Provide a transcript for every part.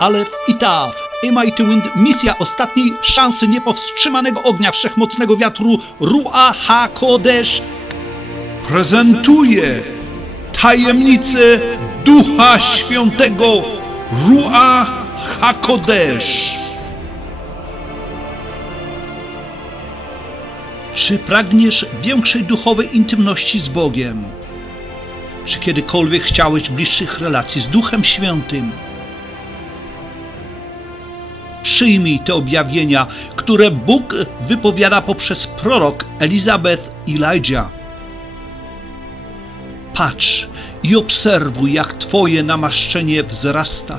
Alef i Taf, Mighty Wind, misja ostatniej szansy niepowstrzymanego ognia wszechmocnego wiatru Ruach HaKodesh prezentuje tajemnicę Ducha Świętego Ruach HaKodesh. Czy pragniesz większej duchowej intymności z Bogiem? Czy kiedykolwiek chciałeś bliższych relacji z Duchem Świętym? Przyjmij te objawienia, które Bóg wypowiada poprzez prorok Elizabeth Elijah. Patrz i obserwuj, jak Twoje namaszczenie wzrasta.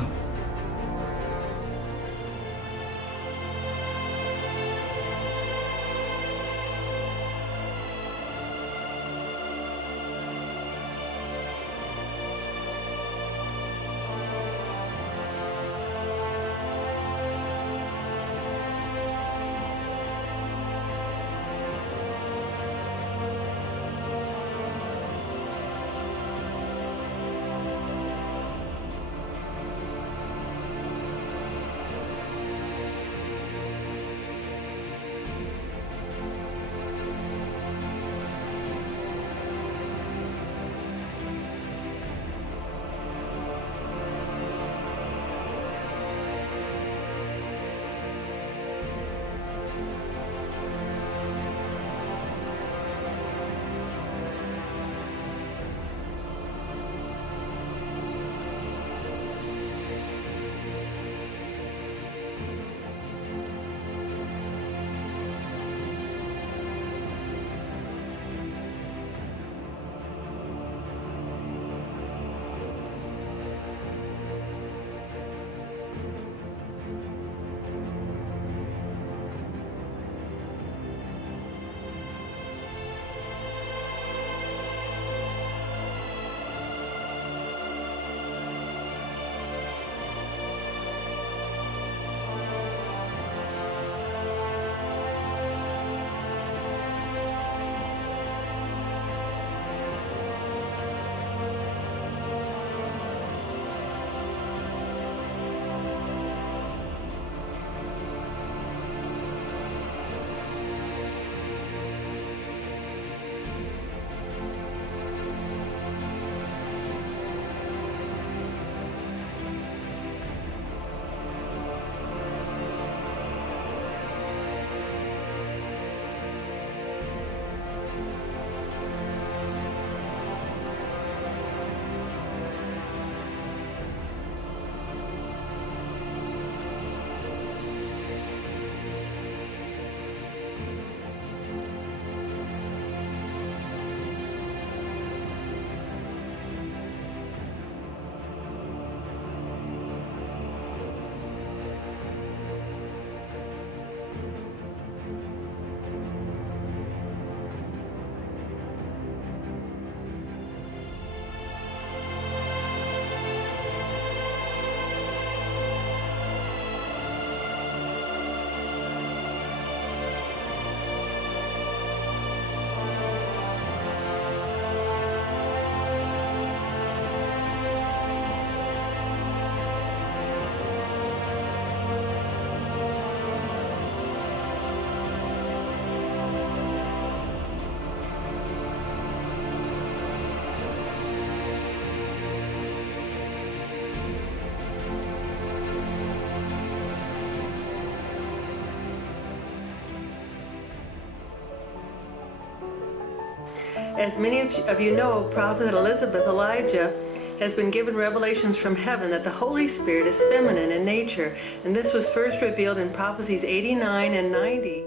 As many of you know, Prophet Elizabeth Elijah has been given revelations from heaven that the Holy Spirit is feminine in nature, and this was first revealed in prophecies 89 and 90.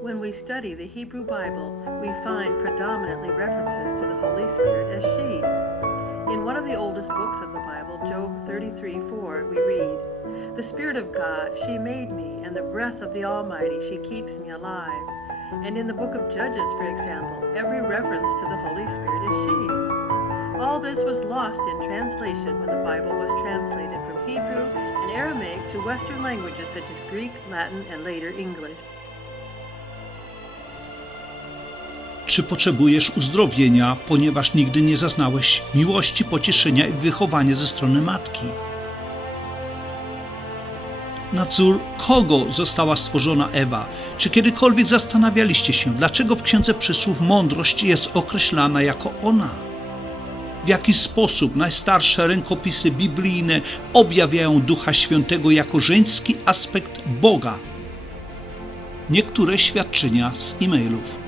When we study the Hebrew Bible, we find predominantly references to the Holy Spirit as she. In one of the oldest books of the Bible, Job 33 4, we read, The Spirit of God, she made me, and the breath of the Almighty, she keeps me alive. And in the book of Judges, for example, every reference to the Holy Spirit is she. All this was lost in translation when the Bible was translated from Hebrew and Aramaic to Western languages such as Greek, Latin, and later English. Czy potrzebujesz uzdrowienia, ponieważ nigdy nie zaznałeś miłości, pocieszenia i wychowania ze strony matki? Na wzór kogo została stworzona Ewa? Czy kiedykolwiek zastanawialiście się, dlaczego w Księdze Przysłów mądrość jest określana jako ona? W jaki sposób najstarsze rękopisy biblijne objawiają Ducha Świętego jako żeński aspekt Boga? Niektóre świadczenia z e-mailów.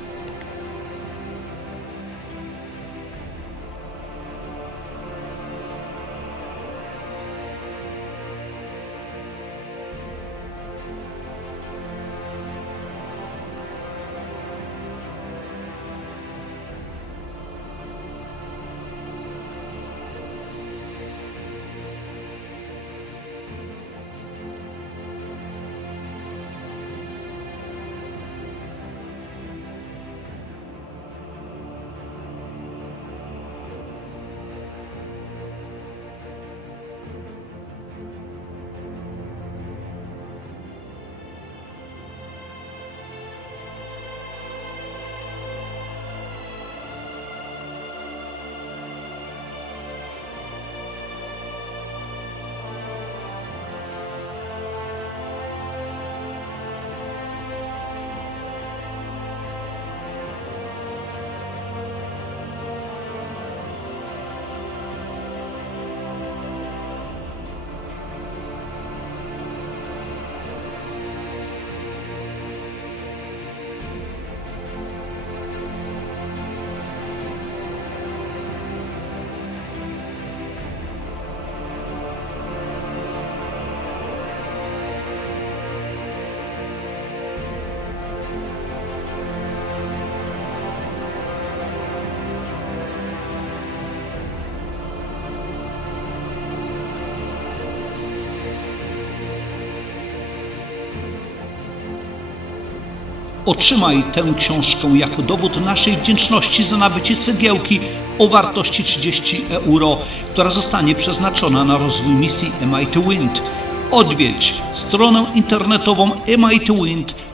Otrzymaj tę książkę jako dowód naszej wdzięczności za nabycie cegiełki o wartości 30 euro, która zostanie przeznaczona na rozwój misji MIT Wind. Odwiedź stronę internetową MIT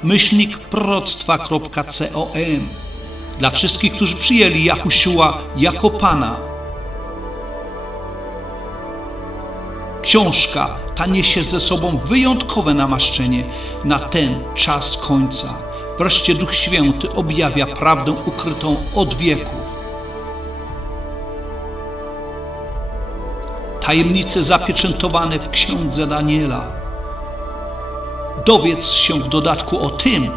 myślnik proroctwa.com. Dla wszystkich, którzy przyjęli Jahusiła jako Pana. Książka ta niesie ze sobą wyjątkowe namaszczenie na ten czas końca. Wreszcie Duch Święty objawia prawdę ukrytą od wieków. Tajemnice zapieczętowane w księdze Daniela. Dowiedz się w dodatku o tym,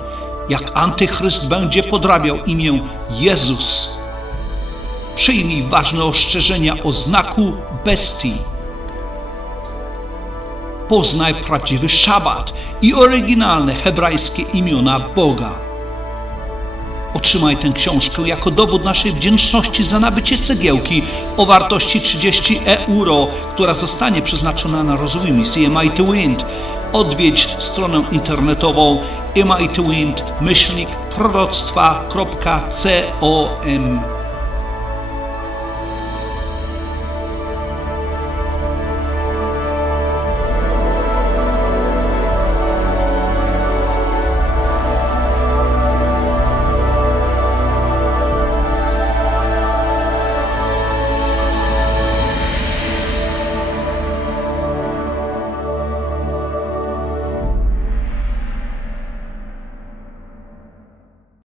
jak Antychryst będzie podrabiał imię Jezus. Przyjmij ważne ostrzeżenia o znaku bestii poznaj prawdziwy szabat i oryginalne hebrajskie imiona Boga. Otrzymaj tę książkę jako dowód naszej wdzięczności za nabycie cegiełki o wartości 30 euro, która zostanie przeznaczona na rozwój misji MIT Wind. Odwiedź stronę internetową mitwind myślnik proroctwa.com